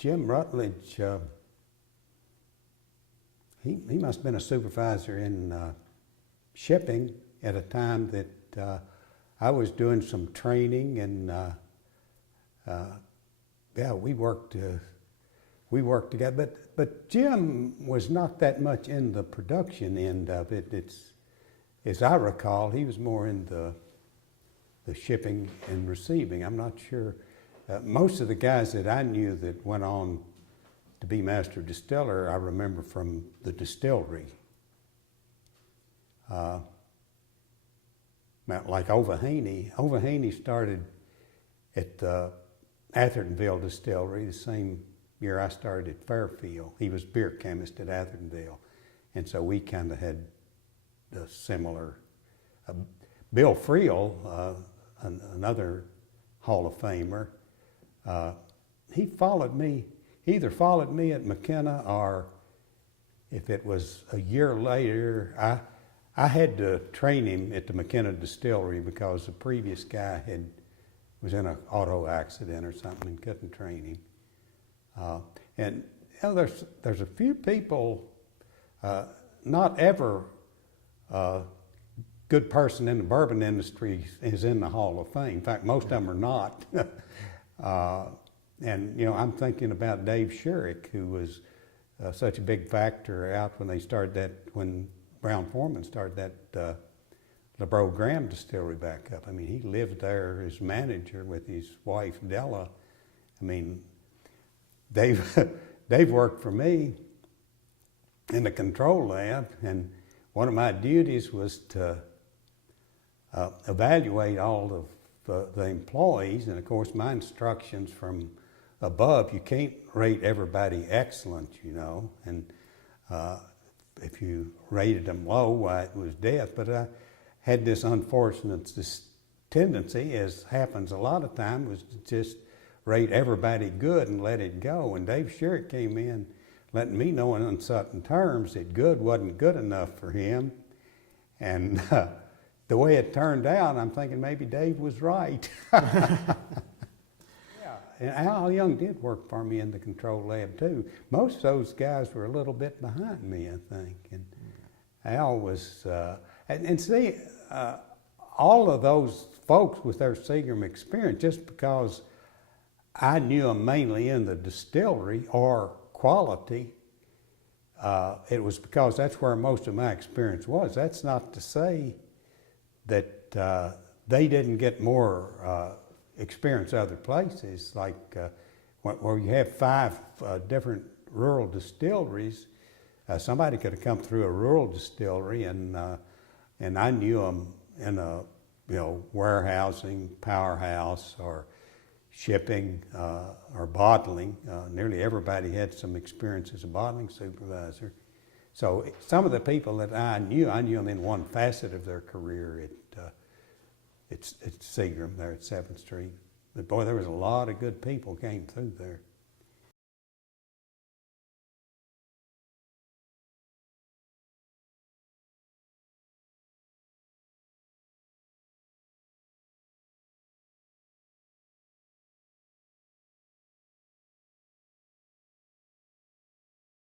Jim Rutledge, he must have been a supervisor in shipping at a time that I was doing some training, and yeah, we worked together. But Jim was not that much in the production end of it. As I recall, he was more in the shipping and receiving. I'm not sure. Most of the guys that I knew that went on to be Master Distiller, I remember from the distillery. Like Ova Haney. Ova Haney started at the Athertonville Distillery the same year I started at Fairfield. He was beer chemist at Athertonville. And so we kind of had a similar. Bill Friel, another Hall of Famer, he either followed me at McKenna, or if it was a year later, I had to train him at the McKenna Distillery because the previous guy was in an auto accident or something and couldn't train him. And you know, there's a few people, not ever good person in the bourbon industry is in the Hall of Fame. In fact, most of them are not. And you know, I'm thinking about Dave Sherrick, who was such a big factor out when Brown-Forman started that LeBreau Graham distillery back up. I mean, he lived there as manager with his wife Della. I mean, Dave worked for me in the control lab, and one of my duties was to evaluate all of the employees, and of course my instructions from above, you can't rate everybody excellent, you know, and if you rated them low, why, it was death. But I had this unfortunate tendency, as happens a lot of times, was to just rate everybody good and let it go. And Dave Sherrick came in letting me know in uncertain terms that good wasn't good enough for him. And the way it turned out, I'm thinking maybe Dave was right. And Al Young did work for me in the control lab too. Most of those guys were a little bit behind me, I think. And Al was, and see, all of those folks with their Seagram experience, just because I knew them mainly in the distillery or quality, it was because that's where most of my experience was. That's not to say that they didn't get more experience other places, like where you have 5 different rural distilleries. Somebody could have come through a rural distillery, and I knew them in a warehousing, powerhouse, or shipping, or bottling. Nearly everybody had some experience as a bottling supervisor. So some of the people that I knew them in one facet of their career at Seagram there at 7th Street. But boy, there was a lot of good people came through there.